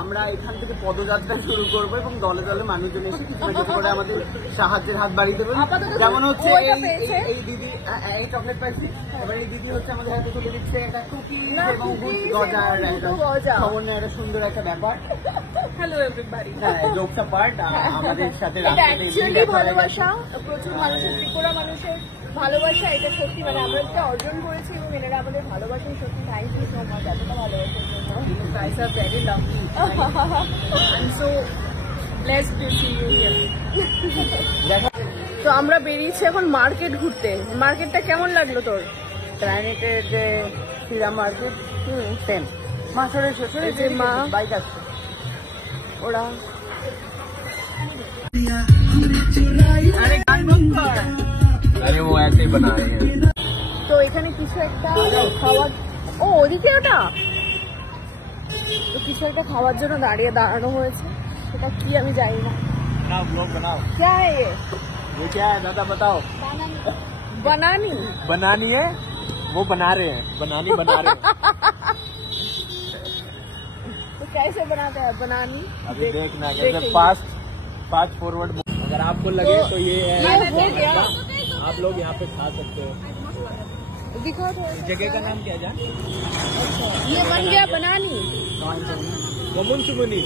আমরা এখান থেকে পদযাত্রা শুরু করবো এবং দলে দলে মানুষজন এসে কিছু কিছু করে আমাদের সাহায্যের হাত বাড়িয়ে দেবেন। যেমন হচ্ছে এই দিদি এই চকলেট পাইছি, এবার এই দিদি হচ্ছে আমাদের হাতে তুলে দিচ্ছে একটা কুকিজ এবং গজার খবর নেয়, একটা সুন্দর একটা ব্যাপার। Hello everybody. হ্যাঁ, জোকসা পার্ট আমাদের সাথে ভালোবাসা, প্রচুর মানুষের ত্রিপুরা মানুষের ভালোবাসা, এটা সত্যি মানে আমরা একটা অর্জন করেছি এবং এনারা আমাদের ভালোবাসেন সত্যি। থ্যাংক ইউ সো মাচ এতটা ভালোবাসার জন্য। You guys are very lovely. I'm so blessed to see you here. তো আমরা বেরিয়েছি এখন মার্কেট ঘুরতে। মার্কেটটা কেমন লাগলো তোর? প্ল্যানেটের যে ক্রীড়া মার্কেট সেম মাছের শেষে যে মা বাইক আসছে ওরা তো এখানে কিছু একটা খাওয়ার, ও ওদিকে ওটা তো কিছু একটা খাওয়ার জন্য দাঁড়ানো হয়েছে, সেটা কি আমি জানি না। क्या है ये क्या है दादा बताओ? बनानी बनानी है, वो बना रहे हैं, बनानी बना रहे हैं। तो कैसे बनाते हैं बनानी? अभी देखना कैसे फास्ट फॉरवर्ड। अगर आपको लगे तो ये है, हो गया। आप लोग यहाँ पे खा सकते हो। दिखाओ तो। जगह का नाम क्या है? ये बन गया बनानी। गमुन सुमुनी।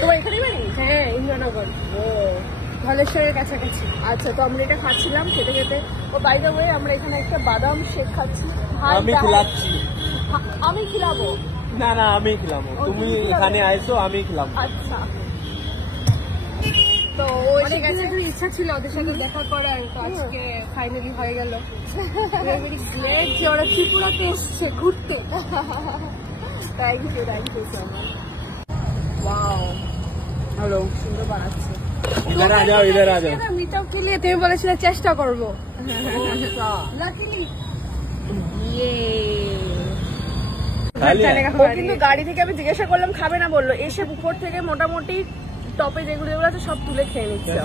তো এখানেই বাড়ি? হ্যাঁ, ইন্দ্রনগর, ও ধলেশ্বরের কাছাকাছি। আচ্ছা, তো আমরা এটা খাচ্ছিলাম, খেতে খেতে। ও বাই দ্য ওয়ে, আমরা এখানে একটা বাদাম শেক খাচ্ছি। আমি খিলাচ্ছি। আমি খিলাবো না না, আমি খিলাবো, তুমি এখানে আইছো, আমি খিলাবো। আচ্ছা, তো অনেক ইচ্ছা ছিল ওদের সাথে দেখা করার, আজকে ফাইনালি হয়ে গেল। যে ওরা ত্রিপুরাতে এসছে ঘুরতে। Thank you so much. Wow, hello, সুন্দর বানাচ্ছে। इधर आ जाओ, इधर आ जाओ। মিটআপ কে লিয়ে তুমি বলেছিলে চেষ্টা করবো। লাকিলি কিন্তু গাড়ি থেকে আমি জিজ্ঞাসা করলাম খাবে না, বললো এসে উপর থেকে মোটামুটি টপে যেগুলো আছে সব তুলে খেয়ে নিচ্ছে।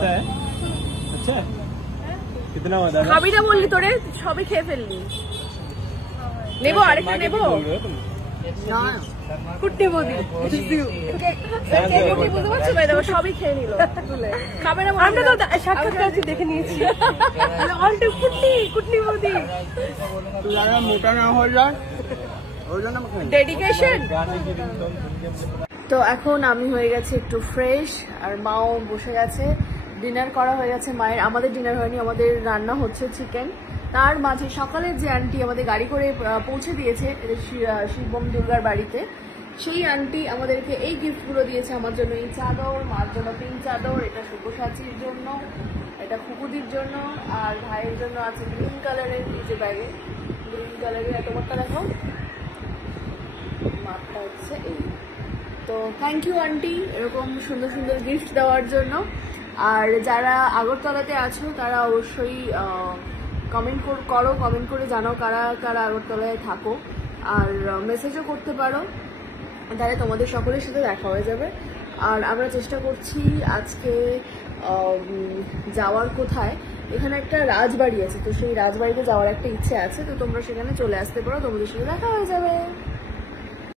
খাবি না বললি, তোরে সবই খেয়ে ফেললি। নেবো আরেকটা নেবো। কুট্টি বৌদি বুঝতে পারছো ভাই, দেখো সবই খেয়ে নিল তুলে। খাবে না আমরা তো সাক্ষাৎ দেখে নিয়েছি। কুটনি বৌদি মোটা না হয়ে যায় ডেডিকেশন। তো এখন আমি হয়ে গেছে একটু ফ্রেশ, আর মাও বসে গেছে। ডিনার করা হয়ে গেছে মায়ের, আমাদের ডিনার হয়নি, আমাদের রান্না হচ্ছে চিকেন। তার মাঝে সকালের যে আন্টি আমাদের গাড়ি করে পৌঁছে দিয়েছে শিবম দুর্গার বাড়িতে, সেই আন্টি আমাদেরকে এই গিফটগুলো দিয়েছে আমার জন্য। এই চাদর, মার জন্য পিঙ্ক চাদর, এটা শুভসাচীর জন্য, এটা খুকুদির জন্য, আর ভাইয়ের জন্য আছে গ্রিন কালারের এই যে ব্যাগে, গ্রিন কালারের। এত মাত্রা দেখো, মাপটা হচ্ছে এই। তো থ্যাংক ইউ আন্টি এরকম সুন্দর সুন্দর গিফট দেওয়ার জন্য। আর যারা আগরতলাতে আছো তারা অবশ্যই কমেন্ট করে জানাও কারা কারা আগরতলায় থাকো, আর মেসেজও করতে পারো, তাহলে তোমাদের সকলের সাথে দেখা হয়ে যাবে। আর আমরা চেষ্টা করছি আজকে যাওয়ার কোথায়, এখানে একটা রাজবাড়ি আছে, তো সেই রাজবাড়িতে যাওয়ার একটা ইচ্ছে আছে, তো তোমরা সেখানে চলে আসতে পারো, তোমাদের সাথে দেখা হয়ে যাবে।